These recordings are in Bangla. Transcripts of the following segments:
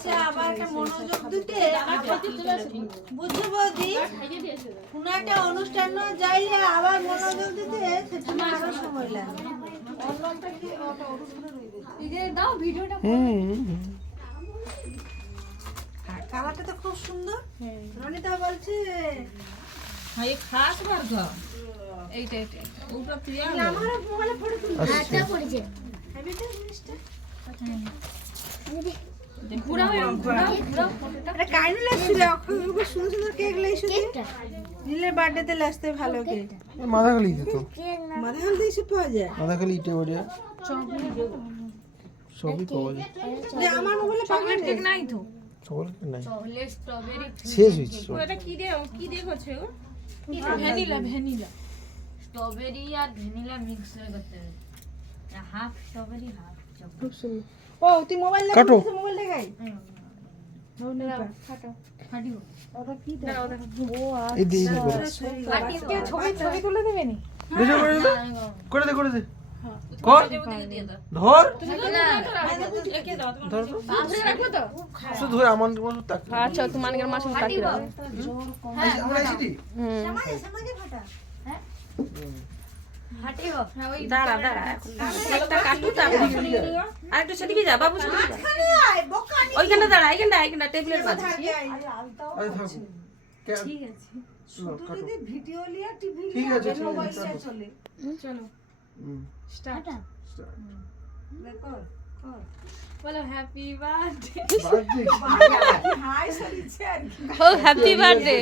এসে আবার একটা মনোযোগ দিতে বুঝছো বৌদি, কোনো একটা অনুষ্ঠান যাইলে আবার মনোযোগ দিতে সেটা আরো সময় লাগে। কালারটা তো খুব সুন্দর। রনিতা বলছে খাস বার এইটা ওটা প্রিয়া আমার মোবাইলে ফটো তুলতে হাতটা পড়েছে হবে তো জিনিসটা। পুরা এটা কাইনে লাগছিল, খুব সুন্দর সুন্দর কেক লাইছো যে নীলের বার্থডেতে লাসতে ভালো কেক। মাথাখালি দিত, মাথা হলদে এসে পাওয়া যায়। মাথাখালি ইটে বড়িয়া সবই পাওয়া যায়। যে আমার মোবাইলে চকলেট কেক নাই তো, চকলেট নাই, চকলেট স্ট্রবেরি শেষ হয়েছে সব। এটা কি দিয়ে হচ্ছে ও ভ্যানিলা স্ট্রবেরি আর ভ্যানিলা মিক্স করতে হবে, হাফ স্ট্রবেরি হাফ চকলেট। খুব সুন্দর। ও তুই মোবাইল কাটো। লাগাই, মোবাইল লাগাই। ফাটিও ওটা কি দাও? এই দিয়ে এই করে ছবি তুলে দেবে নি? ভিডিও করে দে করে দে কর ধর ধর শুধু ধরে আমার মতো তাক। আচ্ছা তোমার গের মাছ কাটি দাও আমরা এসেছি সমাজে সমাজে ফাটা। ফাটিও দাঁড়া দাঁড়া একটা কাটু তারপরে আর একটু সেদিকে যা বাবু সেদিকে যা আরে আয় বকানি। ওইখানটা দাঁড়া এইখানটা টেবিলের মাঝে আরে থাকো ঠিক আছে শুধু যদি ভিডিও লিয়া টিভি ঠিক লিয়া আছে, ঠিক আছে, পয়সা চলো। চলে। চলো স্টার্ট দেখো কর। বলো হ্যাপি বার্থডে বার্থডে হাই সরিছে আর কি। ও হ্যাপি বার্থডে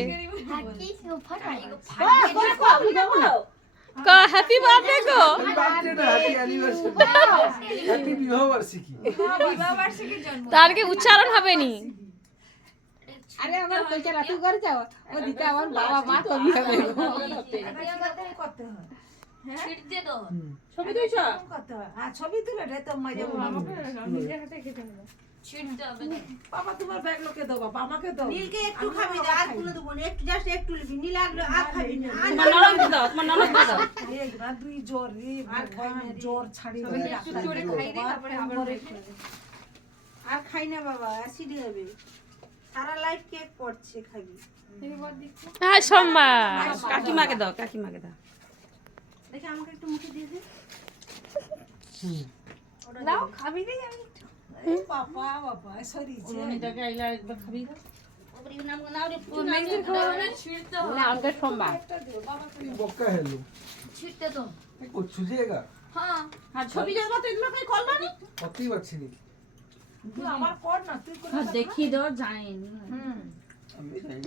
ক হ্যাপি বার্থডে গো বার্থডে না হ্যাপি অ্যানিভার্সারি হ্যাপি বিবাহ বার্ষিকী। বিবাহ বার্ষিকীর জন্ম। তার কি উচ্চারণ হবে নি আরে আমার কইছে রাতু করে যাও ও দিতে আমার বাবা মা তো বিয়ে হবে করতে হয়। ছিট দিয়ে দাও ছবি তুলছো করতে হয়। আর ছবি তুলে রে তো মজা হবে। নিজের হাতে খেতে হবে, ছিট দিতে হবে না। বাবা তোমার ব্যাগ লোকে দাও, বাবা আমাকে দাও। নীলকে একটু খাবি, আর কোনো দেবো না, একটু জাস্ট একটু নিবি। নীল আগলো আর খাবি না। তোমার নরম দাও তোমার নরম দাও একবার দুই জোর রে আর খাই না, জোর ছাড়ি একটু জোরে খাই দিই তারপরে আবার আর খাই না বাবা, অ্যাসিড হবে। সারা লাইফ কেক পড়ছে খাবি। হ্যাঁ সম্মান কাকিমাকে দাও কাকিমাকে দাও দেখি আমাকে একটু মুখে দিয়ে দে। নাও খাবি রে আমি একটু। এ বাবা বাবা সরিছে। রনিতাকে আইলা একবার খাবি দাও। না আমাকে সম্মান বক্কা হেলো ছিটতে তো এই করছু জায়গা হ্যাঁ আর ছবি জায়গা তো এগুলো কই করবা নি? করতেই পারছি না তুই আমার কর না, তুই কর। দেখি দাও জানেন আমি জানি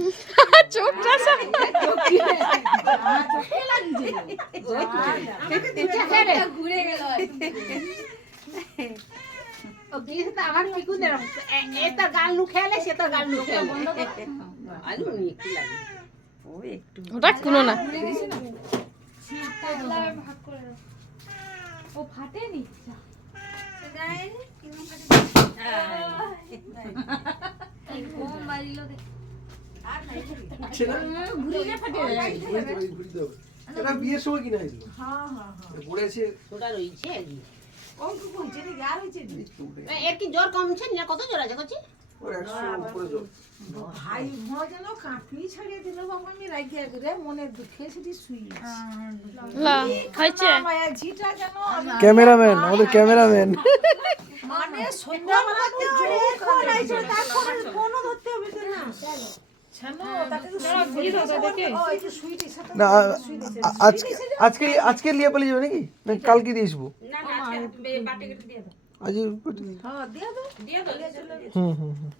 চোখটা সব ঘুরে গেল ও দিছে তো আমার পিকু দে। এটা গাল নু খেলে সে তো গাল নু খেলে। আলু নি একটু লাগে। ও একটু ওটা কোনো না ভাগ করে দাও। ও ফাটেনি কম মারিল দেখ ছেলে ঘুরে ফাটে ঘুরি দাও এটা বিয়ের সময় কিনা হয়েছিল হ্যাঁ হ্যাঁ হ্যাঁ। পড়েছে ওটা রইছে কি? অঙ্ক কইছে রে, আর হইছে নি? এর কি জ্বর কমছে না? কত জ্বর আছে করছি? ওর 100 উপরে জল ভাই মনে যেন কাঁপি ছাড়িয়ে দিল বাবা, আমি রাখি রে মনে দুঃখে সেটি শুই লা হয়েছে মায়া ঝিটা যেন ক্যামেরাম্যান আমাদের ক্যামেরাম্যান মানে সন্ধ্যাবেলা তো এখন আইছো, তারপরে ফোনও ধরতে হবে তো না। ছানো তাতে তো শুই দেখে ও একটু শুইটি সাথে না আজকে আজকে আজকে লিয়ে পালিয়ে যাবে নাকি না কালকে দিয়ে আসবো না না আজকে বাটি কেটে দিয়ে দাও আজ পাঠিয়ে দিই। হ্যাঁ দিয়া দাও। দিয়ে দাও হুম হুম হুম।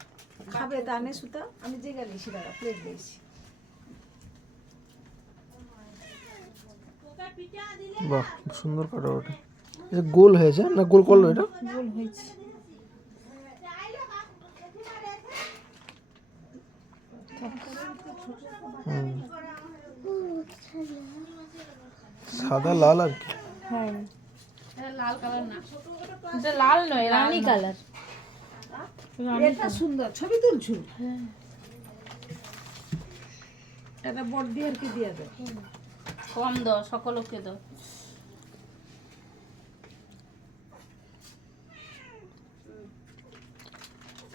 খাবে দানে সুতা আমি যে গেলি সেটা প্লেট দিয়েছি। বাহ খুব সুন্দর কাটা ওটা এটা গোল হয়েছে না গোল করলো এটা গোল হয়েছে। হুম। সাদা লাল আর কি হ্যাঁ লাল কালার না এটা লাল নয় রানী কালার এটা সুন্দর ছবি তুলছো। এটা বড় দিয়ে আর কি দিয়ে দাও। কম দাও সকলকে দাও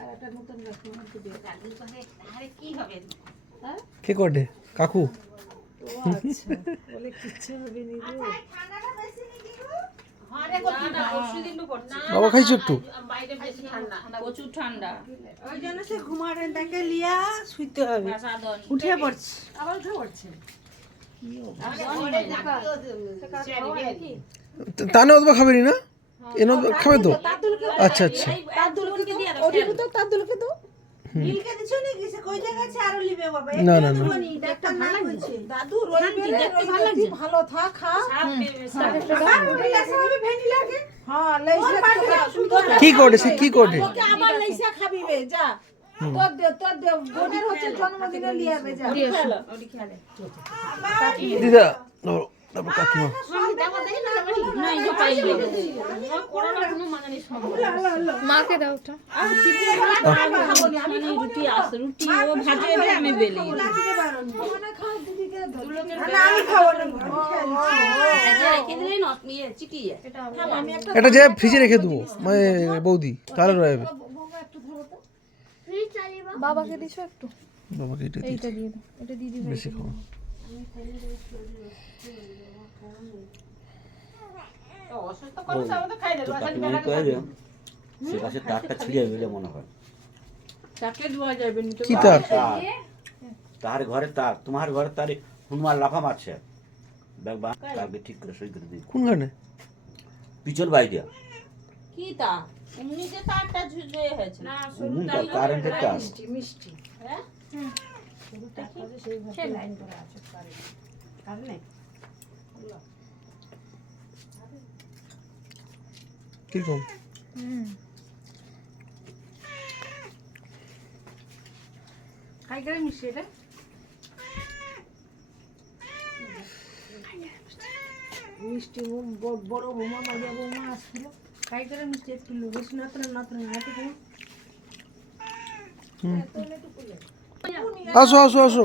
আর কি হবে? কে করে কাকু? ঠান্ডাটা বেশি নাকি গো? হ্যাঁ রে কচি। বাবা খাইছো একটু? বাইরে বেশি ঠান্ডা। প্রচুর ঠান্ডা ওই জন্য সে ঘুমারেন তাকে লিয়া শুইতে হবে। সাধন উঠে পড়ছে। তানে অথবা খাবেনি না? এনে খাবে তো? আচ্ছা আচ্ছা। নীলকে দিছো নাকি? সে কই জায়গা আছে আরো লিবে বাবা। না, না, না। ডাক্তার না কইছে। দাদু রইবে দেখতে ভালো লাগছে। ভালো থাক খা। ভ্যানিলাকে হ্যাঁ লাইসা কি করে সে কি করে? তোকে আবার লাইসা খাবি বে যা। তোর বোনের হচ্ছে জন্মদিনে লিয়াবে যা। দিদা ধরো, তারপর কাকিমা। না এই যে পাইবে করোনা কোনো মানে নেই মাকে দাও ওটা। মানে রুটি আছে রুটি ও ভাজে এনে আমি বেলি আমি খাবো না। এটা যে ফ্রিজে রেখে দেবো মানে বৌদি তাহলে রয়েবে। বাবাকে দিছো একটু? বাবাকে এটা দিই, এটা দিয়ে দাও, এটা দিয়ে দিবে। বেশি খাও। অসুস্থ করে আমাদের খাই দেব। সে পাশে তারটা ছিঁড়ে গেলে মনে হয় তাকে দেওয়া যাবে না। কি তার? তার ঘরে তার তোমার ঘরে তার হনুমান লাফা মারছে ব্যাগ বা তাকে ঠিক করে সই করে দিই কোন গানে? পিছল বাই দিয়া কি তা এমনিতে তারটা ঝুজে হয়েছে না কারেন্টের তার মিষ্টি হ্যাঁ শুরুটা করে সেই ভাবে লাইন করা আছে কারণে কিরকম? খাই করে মিষ্টি এটা মিষ্টি বড় বৌমা মাঝে বৌমা আসছিল খাই করে মিষ্টি একটু বেশি নাতন আসো আসো আসো।